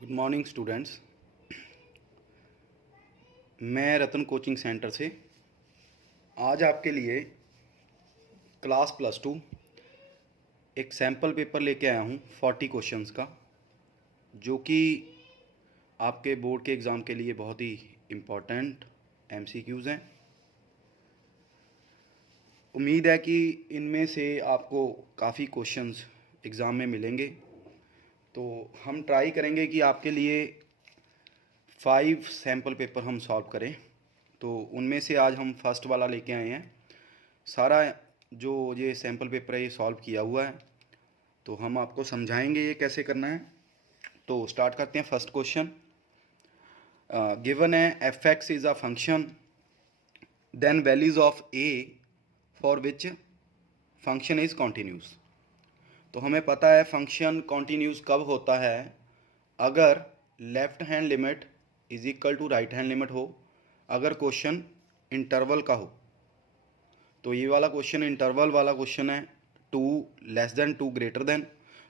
Good morning students. मैं रतन coaching centre से आज आपके लिए क्लास +2 एक सैम्पल पेपर लेके आया हूँ 40 क्वेश्चंस का, जो कि आपके बोर्ड के एग्ज़ाम के लिए बहुत ही इम्पोर्टेंट MCQs हैं। उम्मीद है कि इनमें से आपको काफ़ी क्वेश्चंस एग्ज़ाम में मिलेंगे, तो हम ट्राई करेंगे कि आपके लिए 5 सैम्पल पेपर हम सॉल्व करें। तो उनमें से आज हम फर्स्ट वाला लेके आए हैं। सारा जो ये सैम्पल पेपर है ये सॉल्व किया हुआ है, तो हम आपको समझाएंगे ये कैसे करना है। तो स्टार्ट करते हैं। फर्स्ट क्वेश्चन गिवन है f(x) is a function then values of a for which function is continuous. तो हमें पता है फंक्शन कॉन्टीन्यूस कब होता है, अगर left hand limit is equal to right hand limit हो, अगर क्वेश्चन इंटरवल का हो। तो ये वाला क्वेश्चन इंटरवल वाला क्वेश्चन है, 2 लेस देन 2 ग्रेटर देन।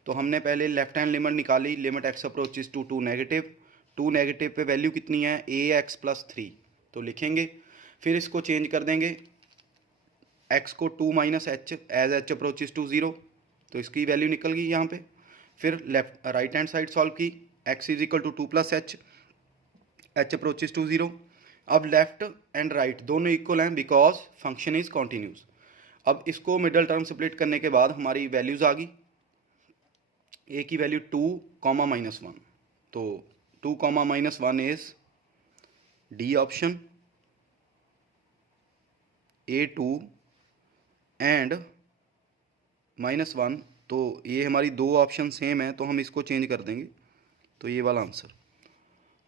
तो हमने पहले लेफ्ट हैंड लिमिट निकाली, limit x approaches to 2 negative. 2 negative पे वैल्यू कितनी है, ax + 3। तो लिखेंगे, फिर इसको चेंज कर देंगे, x को 2 - h as h approaches to 0, तो इसकी वैल्यू निकल गई यहाँ पे। फिर left right hand side solve की, x is equal to 2 + h, h approaches to 0। अब लेफ्ट एंड राइट दोनों इक्वल हैं बिकॉज फंक्शन इज कॉन्टीन्यूस। अब इसको मिडल टर्म स्प्लिट करने के बाद हमारी वैल्यूज आ गई। ए की वैल्यू 2, -1, तो 2, -1 is D option, A2 and -1। तो ये हमारी दो ऑप्शन सेम है, तो हम इसको चेंज कर देंगे, तो ये वाला आंसर।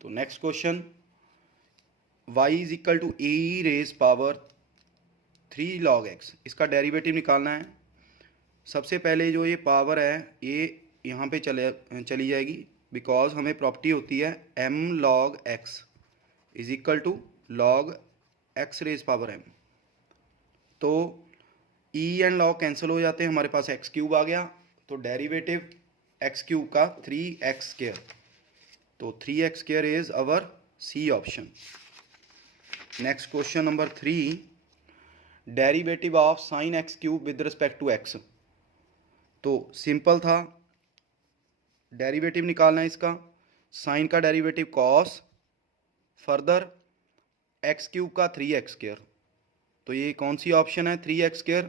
तो next question, y is equal to e⁻³ 3 log x, इसका डेरिवेटिव निकालना है। सबसे पहले जो ये पावर है ये यहाँ पे चली जाएगी, बिकॉज हमें प्रॉपर्टी होती है m log x is equal to log x⁻m। तो e एंड log कैंसिल हो जाते हैं, हमारे पास x³ आ गया। तो डेरिवेटिव x³ का 3x², तो 3x² is our C option. Next question number 3, derivative of sin x³ with respect to x। तो सिंपल था, डेरिवेटिव निकालना है इसका। साइन का डेरिवेटिव cos, फर्दर x³ का 3x², तो ये कौन सी ऑप्शन है, 3x²,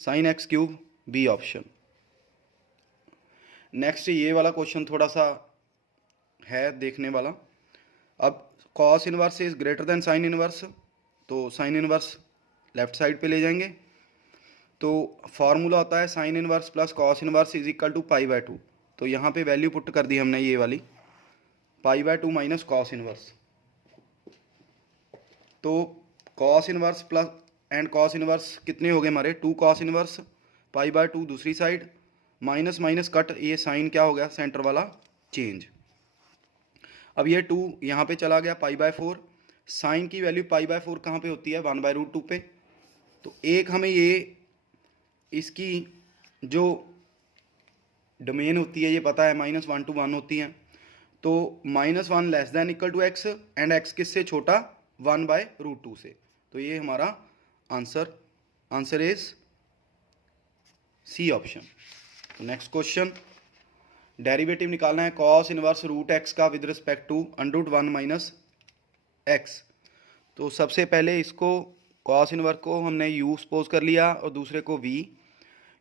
sin x³, B option. Next ये वाला क्वेश्चन थोड़ा सा है देखने वाला। अब cos inverse is greater than sine inverse, तो साइन इनवर्स लेफ्ट साइड पे ले जाएंगे। तो फॉर्मूला होता है sine inverse plus cos inverse is equal to π/2। तो यहाँ पे वैल्यू पुट कर दी हमने, ये वाली π/2 माइनस कॉस इनवर्स। तो cos inverse plus and cos inverse कितने हो गए हमारे, 2 कॉस इनवर्स, π/2 दूसरी साइड, माइनस माइनस कट, ये साइन क्या हो गया, सेंटर वाला चेंज। अब ये 2 यहाँ पे चला गया, π/4। साइन की वैल्यू π/4 कहाँ पे होती है, 1/√2 पे। तो एक हमें ये इसकी जो डोमेन होती है ये पता है, -1 to 1 होती हैं। तो -1 less than equal to x and x किससे छोटा, 1/√2 से। तो ये हमारा आंसर इज सी ऑप्शन। तो नेक्स्ट क्वेश्चन, डेरिवेटिव निकालना है cos इनवर्स √x का विद रिस्पेक्ट टू √1 - x। तो सबसे पहले इसको cos इनवर्स को हमने u सपोज कर लिया और दूसरे को v।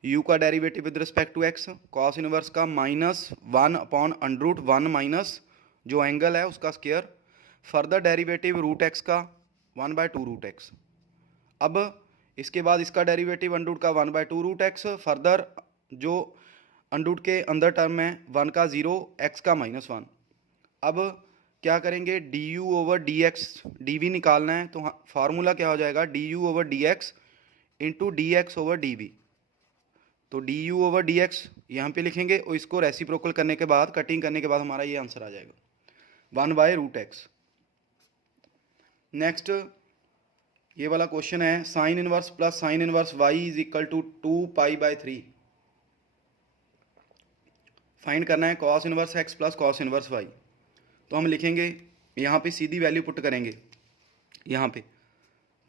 u का derivative with respect to x, cos inverse का -1/√1 माइनस जो एंगल है उसका स्क्वायर, फर्दर डेरिवेटिव √x का 1/2√x। अब इसके बाद इसका डेरिवेटिव √ का 1/2√x, फर्दर जो √ के अंदर टर्म है 1 का 0, x का -1। अब क्या करेंगे, du/dx dv निकालना है। तो फार्मूला क्या हो जाएगा, du/dx इंटू dx/dv। तो du/dx यहाँ पे लिखेंगे और इसको रेसिप्रोकल करने के बाद, कटिंग करने के बाद हमारा ये आंसर आ जाएगा 1/√x। नेक्स्ट ये वाला क्वेश्चन है, sine inverse plus sine inverse y is equal to 2π/3। Find करना है cos inverse x plus cos inverse y। तो हम लिखेंगे यहाँ पे सीधी वैल्यू पुट करेंगे यहाँ पे,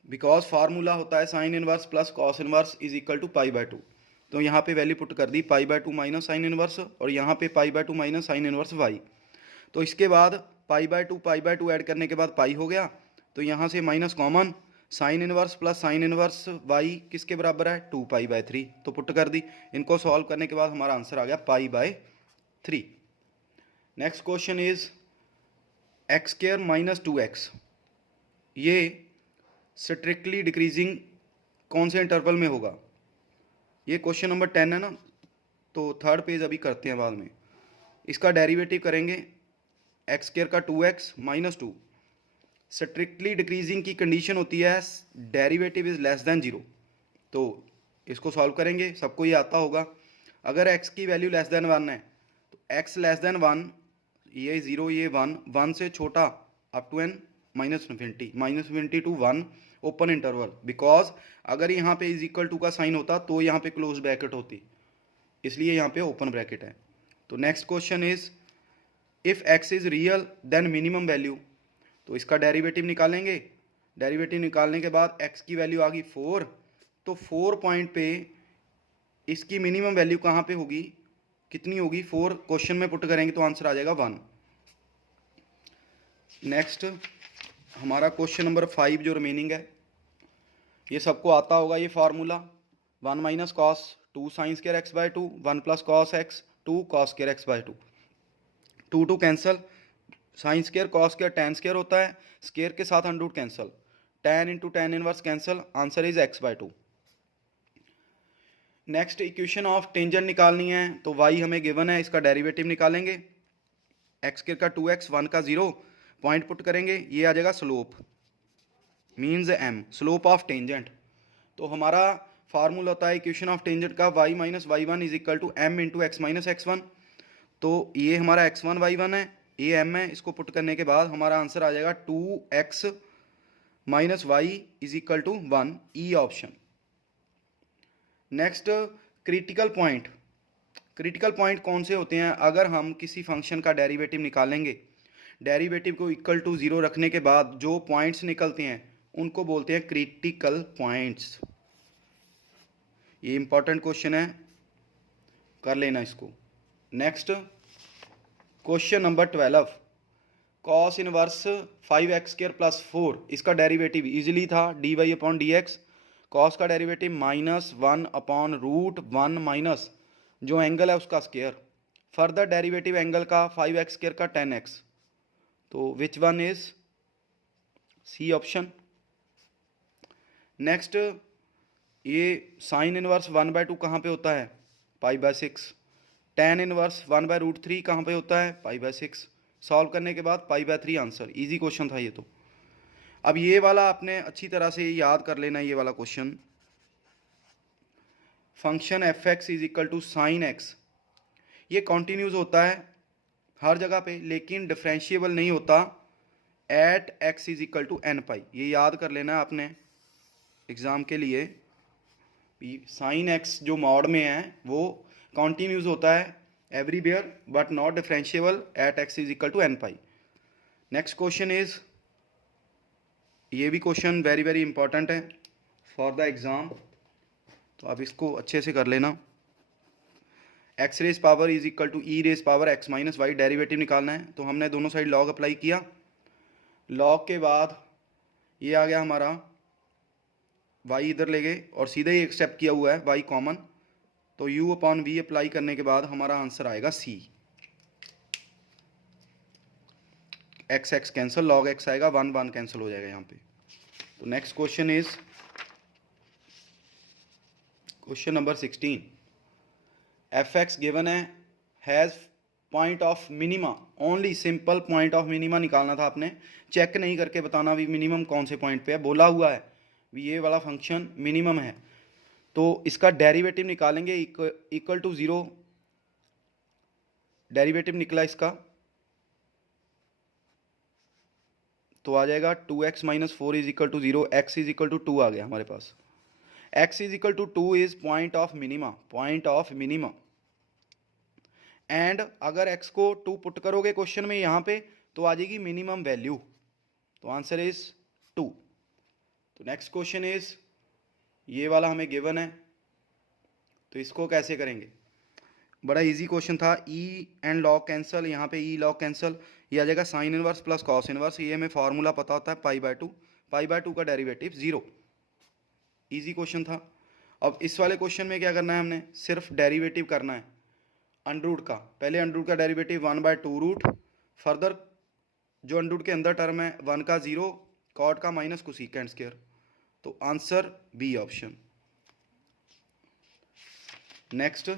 बिकॉज फार्मूला होता है sine inverse plus cos inverse is equal to pi by 2। तो यहाँ पे वैल्यू पुट कर दी pi by 2 minus sine inverse, और यहाँ पे pi by 2 minus sine inverse y. तो इसके बाद पाई बाय 2 ऐड करने के बाद पाई हो गया, तो यहाँ से minus common, sine inverse plus sine inverse y किसके बराबर है 2 पाई बाय 3, तो पुट कर दी। इनको सॉल्व करने के बाद हमारा आंसर आ गया pi by 3। Next question is x square minus 2x, ये स्ट्रिक्टली डिक्रीजिंग कौन से इंटरवल में होगा? ये क्वेश्चन नंबर 10 है ना, तो थर्ड पेज अभी करते हैं बाद में। इसका डेरिवेटिव करेंगे एक्स स्क्वायर का 2x माइनस 2। स्ट्रिक्टली डिक्रीजिंग की कंडीशन होती है डेरिवेटिव इज लेस देन 0। तो इसको सॉल्व करेंगे, सबको ये आता होगा। अगर x की वैल्यू लेस देन 1 है तो x लेस देन 1, ये 0 ये 1 से छोटा up to n minus infinity to 1 open interval, because अगर यहाँ पे इज इक्वल टू का साइन होता तो यहाँ पे क्लोज ब्रैकेट होती, इसलिए यहाँ पे ओपन ब्रैकेट है। तो next question is if x is real then minimum value, तो इसका डेरिवेटिव निकालेंगे। डेरिवेटिव निकालने के बाद x की वैल्यू आ गई 4, तो 4 पॉइंट पे इसकी मिनिमम वैल्यू कहाँ पे होगी, कितनी होगी 4 क्वेश्चन में पुट करेंगे तो आंसर आ जाएगा 1। नेक्स्ट हमारा क्वेश्चन नंबर 5 जो रिमेनिंग है, ये सबको आता होगा ये formula 1 minus cos 2 sine square x by 2, 1 plus cos x 2 cos square x by 2, 2 cancel, sine square cos square tan square होता है, स्क्वायर के साथ under root cancel, tan into tan inverse cancel, answer is x by 2। Next equation of tangent निकालनी है, तो y हमें given है, इसका डेरिवेटिव निकालेंगे। एक्स स्क्वायर का 2x 1 का 0 पॉइंट पुट करेंगे, ये आ जाएगा slope means m, slope of tangent. तो हमारा फार्मूला होता है इक्वेशन ऑफ टेंजेंट का y minus y1 is equal to m into x minus x1। तो ये हमारा x1 y1 है, ये m है, इसको पुट करने के बाद हमारा आंसर आ जाएगा 2x minus y is equal to 1, E option. Next critical point, critical point कौन से होते हैं? अगर हम किसी फंक्शन का डेरिवेटिव निकालेंगे, डेरिवेटिव को इक्वल टू 0 रखने के बाद जो पॉइंट्स निकलते हैं उनको बोलते हैं क्रिटिकल पॉइंट्स। ये इंपॉर्टेंट क्वेश्चन है, कर लेना इसको। Next question number 12, cos inverse 5x square plus 4, इसका डेरिवेटिव इजीली था dy upon d x, cos का derivative minus 1 upon root 1 minus जो एंगल है उसका स्क्वायर, फर्दर डेरिवेटिव एंगल का 5x स्क्वायर का 10x, तो which one is C option. Next ये साइन इनवर्स 1/2 कहाँ पे होता है π/6, टेन इनवर्स 1/√3 कहाँ पे होता है π/6। सॉल्व करने के बाद π/3 आंसर, इजी क्वेश्चन था ये। तो अब ये वाला आपने अच्छी तरह से याद कर लेना, ये वाला question, function f x is equal to sine x, ये कॉन्टिन्यूस होता है हर जगह पे, लेकिन डिफरेंशिएबल नहीं होता at x is equal to n pi. ये याद कर लेना है आपने एग्जाम के लिए, साइन एक्स जो मॉड में है वो कॉन्टिन्यूस होता है everywhere but not differentiable at x is equal to n pi. Next question is, ये भी क्वेश्चन वेरी वेरी इंपॉर्टेंट है फॉर द एग्ज़ाम, तो आप इसको अच्छे से कर लेना। X raise power is equal to e raise power x minus y, derivative निकालना है। तो हमने दोनों साइड लॉग अप्लाई किया, लॉग के बाद ये आ गया हमारा y इधर ले गए और सीधे ही एक्सेप्ट किया हुआ है y कॉमन, तो u अपॉन v अप्लाई करने के बाद हमारा आंसर आएगा c। X x cancel, log x आएगा, 1 1 कैंसिल हो जाएगा यहाँ पे। तो next question is question number 16, f x given है, has point of minima only, simple point of minima निकालना था आपने, चेक नहीं करके बताना भी मिनिमम कौन से पॉइंट पे है, बोला हुआ है भी ये वाला फंक्शन मिनिमम है। तो इसका डेरिवेटिव निकालेंगे इक्वल टू 0, डेरिवेटिव निकला इसका तो आ जाएगा 2x minus 4 is equal to 0, x is equal to 2 आ गया हमारे पास। x is equal to 2 is point of minima, point of minima. And अगर x को 2 पुट करोगे क्वेश्चन में यहाँ पे तो आ जाएगी मिनिमम वैल्यू, तो आंसर इज 2। तो नेक्स्ट क्वेश्चन इज, ये वाला हमें गिवन है, तो इसको कैसे करेंगे? बड़ा इजी क्वेश्चन था। ई एंड लॉग कैंसिल, यहाँ पे ई लॉग कैंसिल, ये आ जाएगा sign inverse plus cos inverse, ये हमें फॉर्मूला पता होता है पाई बाय टू का डेरिवेटिव 0। इजी क्वेश्चन था। अब इस वाले क्वेश्चन में क्या करना है, हमने सिर्फ डेरिवेटिव करना है अंडरूट का। पहले अंडरूट का डेरिवेटिव 1/2 रूट, फर्दर जो अंडरूट के अंदर टर्म है 1 का 0, कॉट का माइनस कोसेकेंट स्क्वायर, तो आंसर बी ऑप्शन। नेक्स्ट,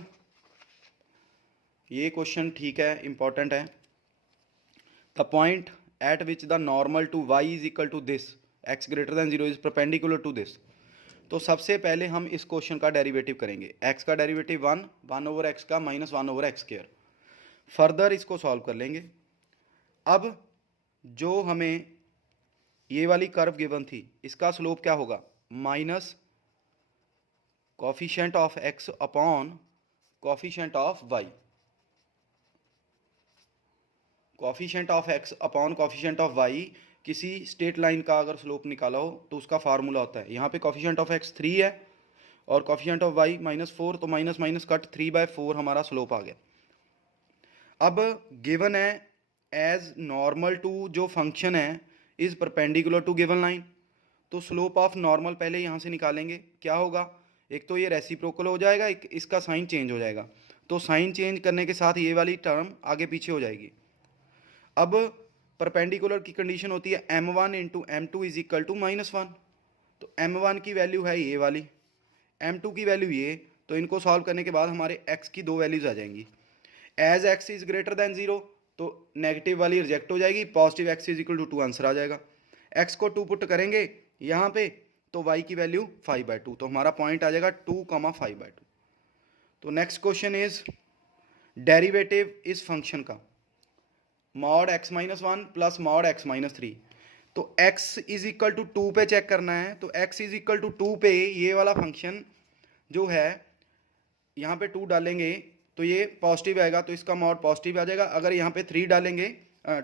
ये क्वेश्चन ठीक है, इंपॉर्टेंट है। The point at which the normal to y is equal to this x greater than 0 is perpendicular to this. तो सबसे पहले हम इस क्वेश्चन का डेरिवेटिव करेंगे। एक्स का डेरिवेटिव 1 ओवर एक्स का minus 1 over x square. Further इसको सॉल्व कर लेंगे। अब जो हमें ये वाली कर्व गिवन थी, इसका स्लोप क्या होगा, minus coefficient of x upon coefficient of y. Coefficient of x upon coefficient of y, किसी स्ट्रेट लाइन का अगर स्लोप निकाला हो तो उसका फार्मूला होता है, यहाँ पे कोफिशिएंट ऑफ एक्स 3 है और कोफिशिएंट ऑफ वाई -4, तो माइनस माइनस कट 3/4 हमारा स्लोप आ गया। अब गिवन है एज नॉर्मल टू जो फंक्शन है is perpendicular to given line, तो स्लोप ऑफ नॉर्मल पहले यहाँ से निकालेंगे। क्या होगा, एक तो ये रेसिप्रोकल हो जाएगा, एक इसका साइन चेंज हो जाएगा, तो साइन चेंज करने के साथ ये वाली टर्म आगे पीछे हो जाएगी। अब परपेंडिकुलर की कंडीशन होती है m1 into m2 is equal to -1, तो m1 की वैल्यू है ये वाली, m2 की वैल्यू ये, तो इनको सॉल्व करने के बाद हमारे x की दो वैल्यूज आ जाएंगी। As x is greater than 0, तो नेगेटिव वाली रिजेक्ट हो जाएगी, positive x is equal to 2 answer आ जाएगा। x को 2 पुट करेंगे यहाँ पे, तो y की वैल्यू 5/2, तो हमारा पॉइंट आ जाएगा 2,5/2। तो नेक्स्ट क्वेश्चन इज डेरिवेटिव इस फंक्शन का mod x-1 plus mod x-3, तो x इज इक्वल टू 2 पे चेक करना है, तो x इज इक्वल टू 2 पे ये वाला फंक्शन जो है यहाँ पे 2 डालेंगे तो ये पॉजिटिव आएगा, तो इसका मॉड पॉजिटिव आ जाएगा। अगर यहाँ पे 3 डालेंगे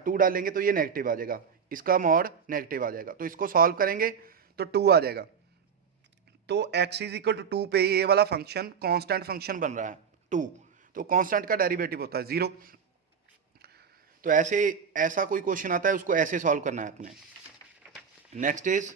2 डालेंगे तो ये नेगेटिव आ जाएगा, इसका मॉड नेगेटिव आ जाएगा। तो इसको सॉल्व करेंगे तो 2 आ जाएगा। तो x इज इक्वल टू 2 पे ये वाला फंक्शन कांस्टेंट फंक्शन बन रहा है 2, तो कांस्टेंट का डेरिवेटिव होता है 0। तो ऐसा कोई क्वेश्चन आता है, उसको ऐसे सॉल्व करना है अपने। Next is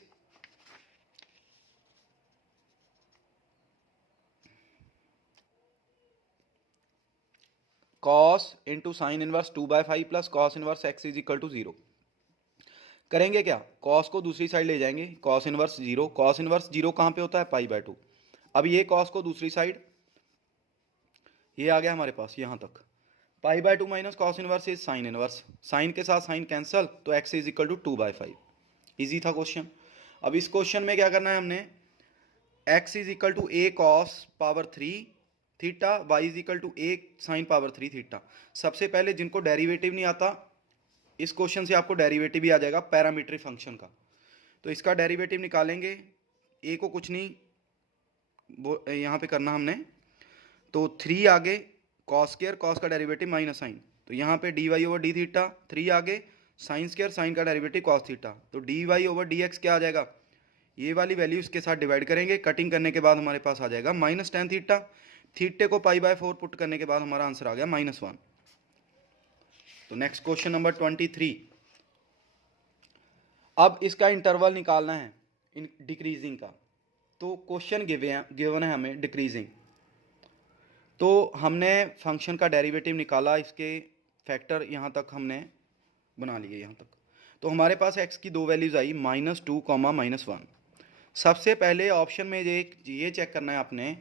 cos into sine inverse 2/5 plus cos inverse x is equal to 0। करेंगे क्या, cos को दूसरी साइड ले जाएंगे, cos इनवर्स 0, cos इनवर्स 0 कहाँ पे होता है, π/2। अब ये cos को दूसरी साइड, ये आ गया हमारे पास यहाँ तक, π/2 minus cos inverse is sine inverse, sine के साथ साइन कैंसल, तो x is equal to 2/5। Easy था क्वेश्चन। अब इस क्वेश्चन में क्या करना है हमने, x is equal to a cos power 3 theta, y is equal to a sine power 3 theta. सबसे पहले जिनको डेरिवेटिव नहीं आता, इस क्वेश्चन से आपको डेरिवेटिव भी आ जाएगा पैरामीट्रिक फंक्शन का, तो इसका डेरिवेटिव निकालेंगे। a को कुछ नहीं यहाँ पे करना हमने, तो 3 आगे कॉस स्क्वायर, कॉस का डेरिवेटिव माइनस साइन, तो यहाँ पे dy ओवर डी थीटा, 3 आगे साइन स्क्वायर, साइन का डेरिवेटिव कॉस थीटा, तो dy ओवर dx क्या आ जाएगा, ये वाली वैल्यू इसके साथ डिवाइड करेंगे, कटिंग करने के बाद हमारे पास आ जाएगा -tan थीटा, थीटे को π/4 पुट करने के बाद हमारा आंसर आ गया -1। तो नेक्स्ट क्वेश्चन नंबर 23। अब इसका इंटरवल निकालना है डिक्रीजिंग का, तो क्वेश्चन गिवन है हमें डिक्रीजिंग, तो हमने फंक्शन का डेरिवेटिव निकाला, इसके फैक्टर यहाँ तक हमने बना लिए यहाँ तक, तो हमारे पास x की दो वैल्यूज आई -2, -1। सबसे पहले ऑप्शन में ये चेक करना है आपने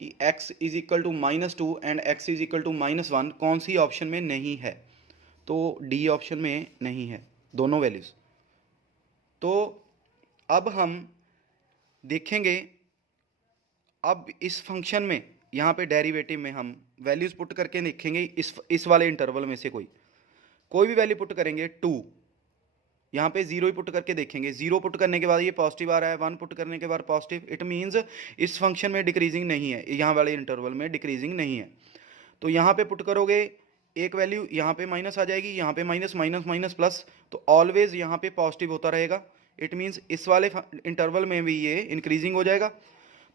कि x is equal to -2 and x is equal to -1 कौन सी ऑप्शन में नहीं है, तो डी ऑप्शन में नहीं है दोनों वैल्यूज। तो अब हम देखेंगे, अब इस फंक्शन में यहाँ पे डेरिवेटिव में हम वैल्यूज पुट करके देखेंगे, इस वाले इंटरवल में से कोई भी वैल्यू पुट करेंगे, 2 यहाँ पे 0 ही पुट करके देखेंगे, 0 पुट करने के बाद ये पॉजिटिव आ रहा है, 1 पुट करने के बाद पॉजिटिव, इट मीन्स इस फंक्शन में डिक्रीजिंग नहीं है, यहाँ वाले इंटरवल में डिक्रीजिंग नहीं है। तो यहाँ पे पुट करोगे एक वैल्यू यहाँ पे माइनस आ जाएगी, यहाँ पे माइनस माइनस माइनस प्लस, तो ऑलवेज यहाँ पे पॉजिटिव होता रहेगा। इट मीन्स इस वाले इंटरवल में भी ये इंक्रीजिंग हो जाएगा,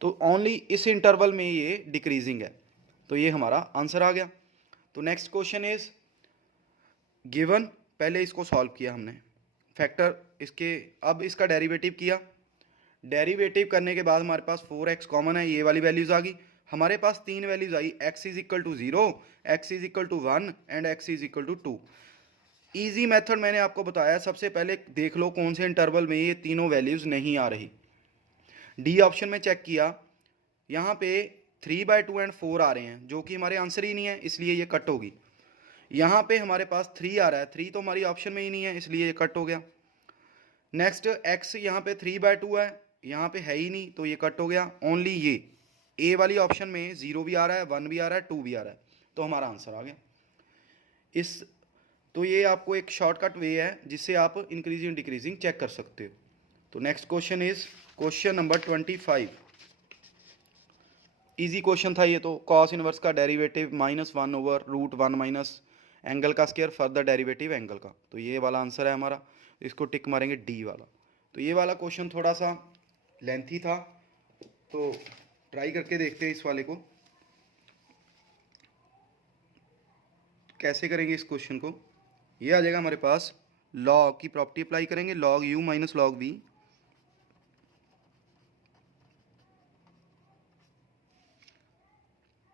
तो ओनली इस इंटरवल में ये डिक्रीजिंग है। तो ये हमारा आंसर आ गया। तो नेक्स्ट क्वेश्चन इज गिवन, पहले इसको सॉल्व किया हमने फैक्टर इसके, अब इसका डेरिवेटिव किया। डेरिवेटिव करने के बाद हमारे पास 4x कॉमन है, ये वाली वैल्यूज आ गई। हमारे पास तीन वैल्यूज आई, x is equal to 0, x is equal to 1 and x is equal to 2। Easy method मैंने आपको बताया, सबसे पहले देख लो कौन से इंटरवल में ये तीनों वैल्यूज नहीं आ रही। डी ऑप्शन में चेक किया, यहाँ पे 3/2 एंड 4 आ रहे हैं, जो कि हमारे आंसर ही नहीं है, इसलिए ये कट होगी। यहाँ पे हमारे पास 3 आ रहा है, 3 तो हमारी ऑप्शन में ही नहीं है, इसलिए ये कट हो गया। नेक्स्ट x यहाँ पे 3/2 है, यहाँ पे है ही नहीं, तो ये कट हो गया। ओनली ये ए वाली ऑप्शन में 0 भी आ रहा है, 1 भी आ रहा है, 2 भी आ रहा है, तो हमारा आंसर आ गया। इस तो ये आपको एक शॉर्टकट वे है जिससे आप इंक्रीजिंग डिक्रीजिंग चेक कर सकते हो। तो next question is question number 25। Easy question था ये तो। कॉस इनवर्स का डेरिवेटिव -1/√1 माइनस एंगल का स्क्वायर फर्दर डेरिवेटिव एंगल का, तो ये वाला आंसर है हमारा। इसको टिक मारेंगे डी वाला। तो ये वाला क्वेश्चन थोड़ा सा लेंथी था, तो ट्राई करके देखते हैं इस वाले को कैसे करेंगे। इस क्वेश्चन को ये आ जाएगा हमारे पास, लॉग की प्रॉपर्टी अप्लाई करेंगे, log u minus log v,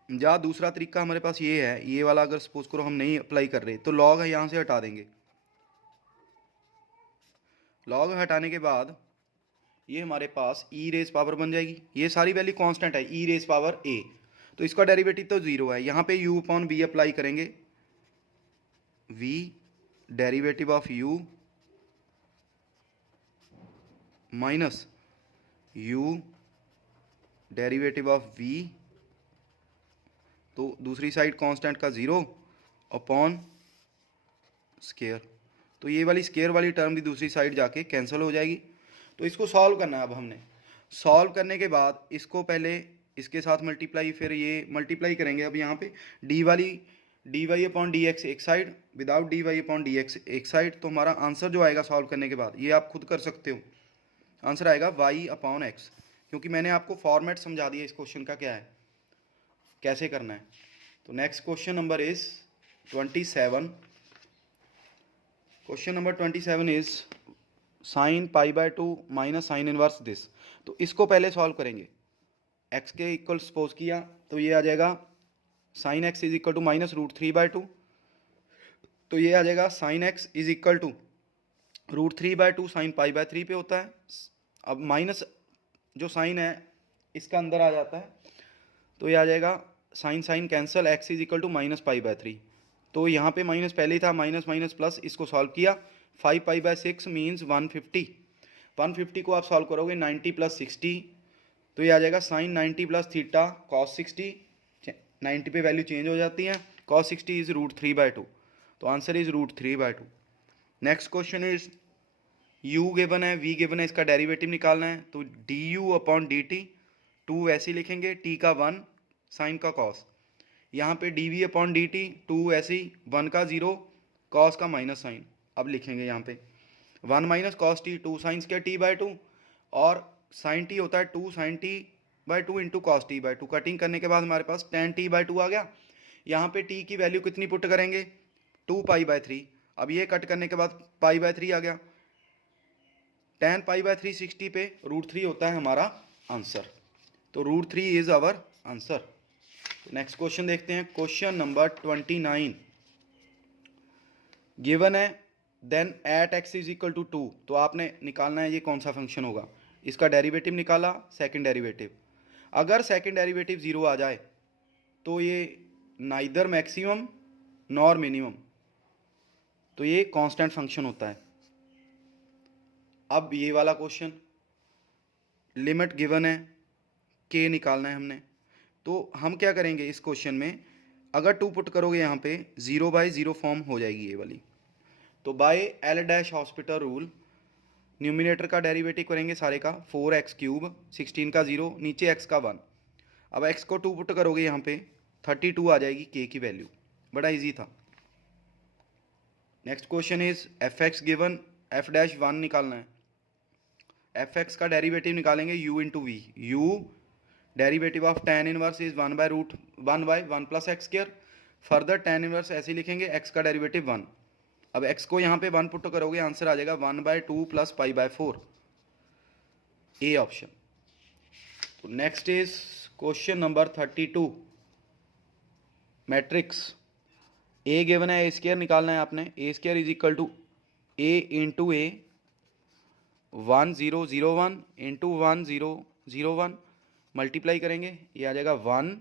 या दूसरा तरीका हमारे पास ये है, ये वाला अगर सपोज करो हम नहीं अप्लाई कर रहे तो लॉग है यहाँ से हटा देंगे। लॉग हटाने के बाद ये हमारे पास ई रेज पावर बन जाएगी, ये सारी वैल्यू कांस्टेंट है, ई रेज पावर a, तो इसका डेरिवेटिव तो 0 है। यहाँ पे u अपॉन v अप्लाई करेंगे, v derivative of u minus u derivative of v, तो दूसरी साइड कांस्टेंट का 0 अपॉन स्केयर, तो ये वाली स्केयर वाली टर्म भी दूसरी साइड जाके कैंसिल हो जाएगी। तो इसको सॉल्व करना है। अब हमने सॉल्व करने के बाद इसको पहले इसके साथ मल्टीप्लाई, फिर ये मल्टीप्लाई करेंगे। अब यहाँ पे डी वाली dy अपॉन डी एक्स एक side, without dy upon d x एक साइड, तो हमारा आंसर जो आएगा सॉल्व करने के बाद, ये आप खुद कर सकते हो, आंसर आएगा y अपॉन एक्स, क्योंकि मैंने आपको फॉर्मेट समझा दिया इस क्वेश्चन का क्या है, कैसे करना है। तो next question number is 27। Question number 27 is sine π/2 minus sine inverse this. तो इसको पहले सॉल्व करेंगे, x के इक्वल सपोज किया, तो ये आ जाएगा sine x is equal to -√3/2, तो ये आ जाएगा sine x is equal to √3/2 sine π/3 पे होता है। अब माइनस जो साइन है इसका अंदर आ जाता है, तो ये आ जाएगा sine sine cancel, x is equal to -π/3, तो यहाँ पे माइनस पहले ही था, माइनस माइनस प्लस, इसको सॉल्व किया, 5π/6 मीन्स 150। 150 को आप सॉल्व करोगे 90 + 60, तो ये आ जाएगा साइन 90 + थीटा कॉस 60, 90 पे वैल्यू चेंज हो जाती है, कॉस 60 इज √3/2, तो answer is √3/2। Next question is u given है, v गिवन है, इसका डेरिवेटिव निकालना है। तो du अपॉन dt, 2 ऐसे लिखेंगे, t का 1 साइन का कॉस, यहाँ पे dv अपॉन dt 2 ऐसे ही, 1 का 0 कॉस का माइनस साइन, अब लिखेंगे यहाँ पे 1 minus cos T, 2 sine square t/2, और साइन टी होता है 2 sign t/2 into cos t/2, cutting करने के बाद हमारे पास tan t/2 आ गया। यहाँ पे t की वैल्यू कितनी पुट करेंगे, 2π/3, अब ये कट करने के बाद π/3 आ गया, tan π/3 60 पे √3 होता है हमारा आंसर, तो √3 is our answer. Next question देखते हैं, क्वेश्चन नंबर 29 गिवन है, then at x is equal to 2, तो आपने निकालना है ये कौन सा फंक्शन होगा। इसका डेरिवेटिव निकाला, सेकंड डेरिवेटिव, अगर सेकंड डेरिवेटिव 0 आ जाए तो ये नाइदर मैक्सिमम नॉर मिनिमम, तो ये कांस्टेंट फंक्शन होता है। अब ये वाला क्वेश्चन, लिमिट गिवन है, k निकालना है हमने, तो हम क्या करेंगे इस क्वेश्चन में, अगर 2 पुट करोगे यहाँ पे 0/0 फॉर्म हो जाएगी ये वाली, तो बाय L' रूल न्यूमिनेटर का डेरिवेटिव करेंगे सारे का, 4x3, 16 का 0, नीचे x का 1, अब x को 2 पुट करोगे यहाँ पे 32 आ जाएगी k की वैल्यू, बड़ा इजी था। Next question is f x given f dash 1 निकालना है। एफ एक्स का डेरिवेटिव निकालेंगे u into v. U derivative of tan inverse is 1/1 plus x square. Further tan inverse ऐसे ही लिखेंगे, x का डेरिवेटिव 1। अब x को यहाँ पे 1 पुट करोगे, आंसर आ जाएगा 1/2 प्लस π/4, ए ऑप्शन। तो next is question number 32, matrix. A given है, ए स्क्र निकालना है आपने। A square is equal to A into A 1001 into 1001 multiply करेंगे, ये आ जाएगा 1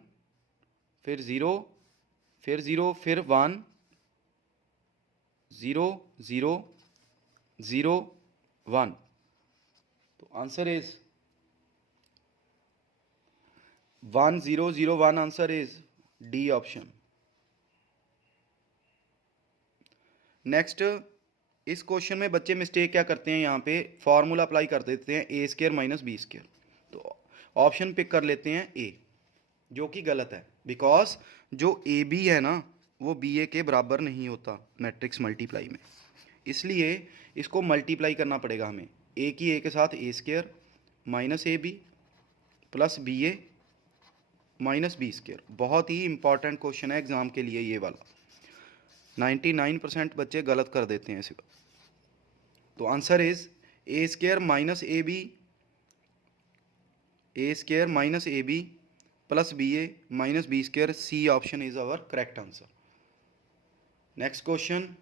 फिर 0 फिर 0 फिर 1 0 0 0 1। तो answer is 1001। Answer is D option. Next, इस क्वेश्चन में बच्चे मिस्टेक क्या करते हैं, यहाँ पे फॉर्मूला अप्लाई कर देते हैं A square minus B square. तो ऑप्शन पिक कर लेते हैं ए, जो कि गलत है, बिकॉज जो ए बी है ना वो बी ए के बराबर नहीं होता मैट्रिक्स मल्टीप्लाई में। इसलिए इसको मल्टीप्लाई करना पड़ेगा हमें, ए की ए के साथ A square minus A B plus B A minus B square. बहुत ही इंपॉर्टेंट क्वेश्चन है एग्जाम के लिए ये वाला। 99% बच्चे गलत कर देते हैं इसे। तो answer is A square minus a square minus A B plus B A minus B square. C option is our correct answer. Next question,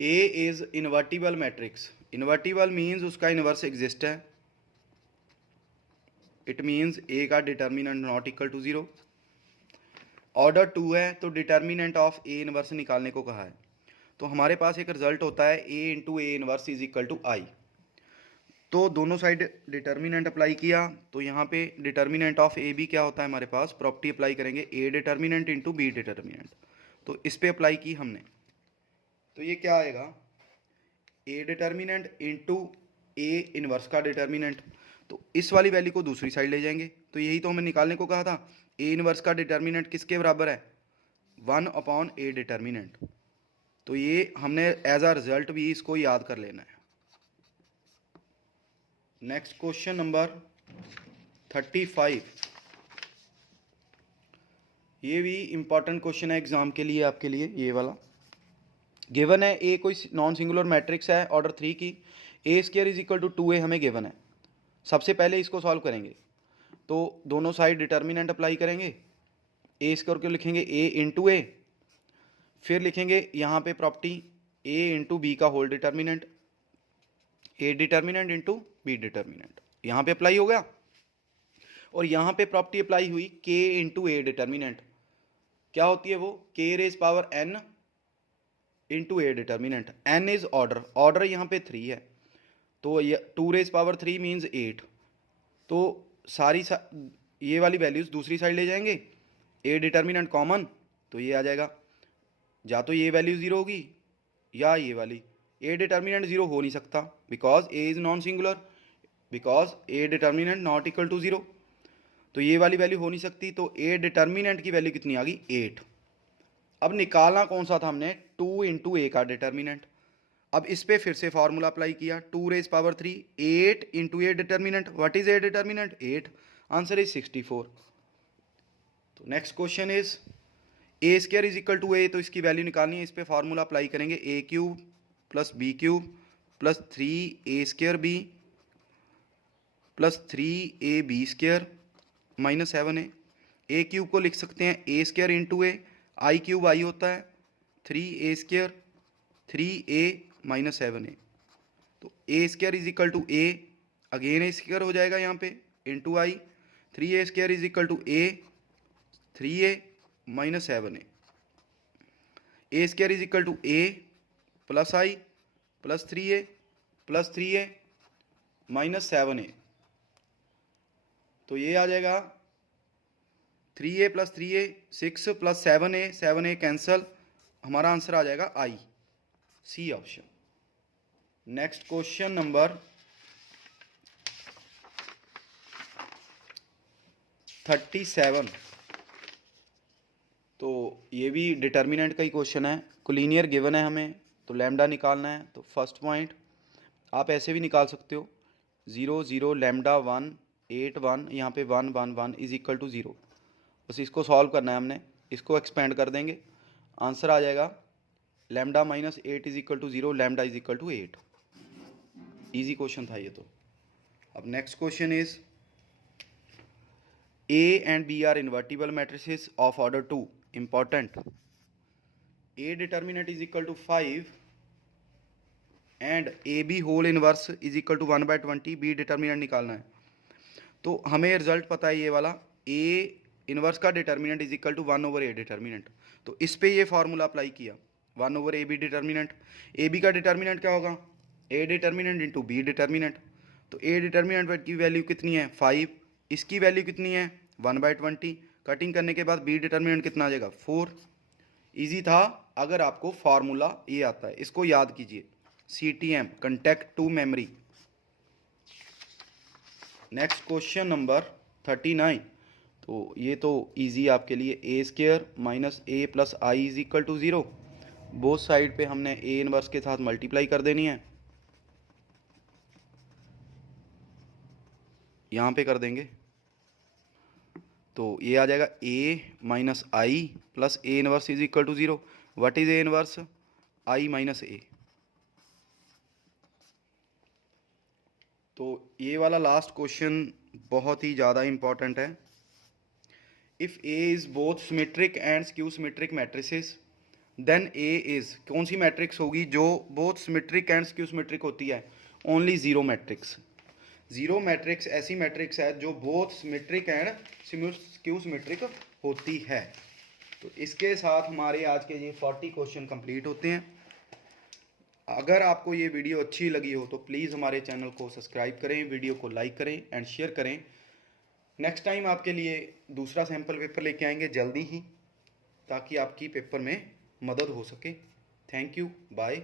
A is invertible matrix. Invertible means उसका इन्वर्स एग्जिस्ट है। It means A का determinant not equal to 0। Order 2 है तो determinant of A inverse निकालने को कहा है। तो हमारे पास एक रिजल्ट होता है A into A inverse is equal to I. तो दोनों साइड डिटर्मिनेंट अप्लाई किया, तो यहाँ पे डिटर्मिनेंट ऑफ ए बी क्या होता है हमारे पास, प्रॉपर्टी अप्लाई करेंगे A determinant into B determinant. तो इस पे अप्लाई की हमने, तो ये क्या आएगा, ए डिटर्मिनेंट इंटू ए इनवर्स का डिटर्मिनेंट। तो इस वाली वैल्यू को दूसरी साइड ले जाएंगे, तो यही तो हमें निकालने को कहा था। ए इनवर्स का डिटर्मिनेंट किसके बराबर है, 1/a डिटर्मिनेंट। तो ये हमने एज अ रिजल्ट भी इसको याद कर लेना है। नेक्स्ट क्वेश्चन नंबर 35, ये भी इंपॉर्टेंट क्वेश्चन है एग्जाम के लिए आपके लिए। ये वाला गिवन है, ए कोई नॉन सिंगुलर मैट्रिक्स है ऑर्डर 3 की, A square is equal to 2a हमें गिवन है। सबसे पहले इसको सॉल्व करेंगे, तो दोनों साइड डिटर्मिनेंट अप्लाई करेंगे। ए स्क्र को लिखेंगे ए इंटू ए, फिर लिखेंगे यहाँ पे प्रॉपर्टी ए इंटू बी का whole determinant, A determinant into B determinant, यहाँ पे अप्लाई हो गया। और यहाँ पे प्रॉपर्टी अप्लाई हुई के इंटू ए डिटर्मिनेंट। क्या होती है वो, k raise power n into A determinant. n is order यहाँ पे 3 है, तो 2 रेज पावर 3 मीन्स 8। तो सारी ये वाली वैल्यूज दूसरी साइड ले जाएंगे, ए डिटर्मिनेंट कॉमन, तो ये आ जाएगा, या तो ये वैल्यू 0 होगी या ये वाली। ए डिटर्मिनेंट 0 हो नहीं सकता, because A is non singular, because A determinant not equal to 0। तो ये वाली वैल्यू हो नहीं सकती, तो ए डिटर्मिनेंट की वैल्यू कितनी आ गई, 8। अब निकालना कौन सा था हमने, 2 इंटू ए का डिटर्मिनेंट। अब इस पे फिर से फॉर्मूला अप्लाई किया, 2 raise power 3 8 into A determinant. What is A determinant, 8। Answer is 64। तो next question is A square is equal to A, तो इसकी वैल्यू निकालनी है। इस पे फॉर्मूला अप्लाई करेंगे, A cube plus B cube plus 3a square B plus 3a B square minus 7a। A cube को लिख सकते हैं A square into A, I cube I होता है, 3a square 3a minus 7a। तो A square is equal to A, again A square हो जाएगा यहाँ पे into I, 3a square is equal to A 3a minus 7a। A square is equal to A plus I plus 3a minus 7a। तो ये आ जाएगा 3a plus 3a 6 plus 7a cancel, हमारा answer आ जाएगा I, C option. Next question number 37। तो ये भी डिटर्मिनेंट का ही क्वेश्चन है, कोलिनियर गिवन है हमें, तो लैम्डा निकालना है। तो फर्स्ट पॉइंट आप ऐसे भी निकाल सकते हो, 0 0 लैम्डा 1 8 1, यहाँ पे 1 1 1 इज इक्वल टू 0। बस इसको सॉल्व करना है हमने, इसको एक्सपेंड कर देंगे, आंसर आ जाएगा lambda minus 8 is equal to 0, lambda is equal to 8। Easy question था ये तो। अब next question is A and B are invertible matrices of order 2. Important. A determinant is equal to 5 and AB whole inverse is equal to 1/20. B determinant निकालना है। तो हमें result पता है ये वाला, A इनवर्स का determinant is equal to 1/A determinant. तो इस पे ये फार्मूला अप्लाई किया, 1/AB डिटर्मिनेंट। AB का डिटर्मिनेंट क्या होगा, A determinant into B determinant. तो A डिटर्मिनेंट की वैल्यू कितनी है 5, इसकी वैल्यू कितनी है 1/20। कटिंग करने के बाद B डिटर्मिनेंट कितना आ जाएगा 4। इजी था अगर आपको फार्मूला ये आता है, इसको याद कीजिए, CTM contact to memory. Next question number 39। तो ये तो इजी आपके लिए, A² minus A plus I is equal to 0। Both side पे हमने A इनवर्स के साथ मल्टीप्लाई कर देनी है, यहाँ पे कर देंगे तो ये आ जाएगा A minus I plus A inverse is equal to 0। What is A inverse, I minus A। तो ये वाला लास्ट क्वेश्चन बहुत ही ज़्यादा इंपॉर्टेंट है। If A is both symmetric and skew symmetric matrices then A is, कौन सी matrix होगी जो both symmetric and skew symmetric होती है, only zero matrix. Zero matrix ऐसी मैट्रिक्स है जो both symmetric and skew symmetric होती है। तो इसके साथ हमारे आज के ये 40 क्वेश्चन कंप्लीट होते हैं। अगर आपको ये वीडियो अच्छी लगी हो तो प्लीज़ हमारे चैनल को सब्सक्राइब करें, वीडियो को लाइक करें एंड शेयर करें। नेक्स्ट टाइम आपके लिए दूसरा सैम्पल पेपर लेके आएंगे जल्दी ही, ताकि आपकी पेपर में मदद हो सके। Thank you, bye.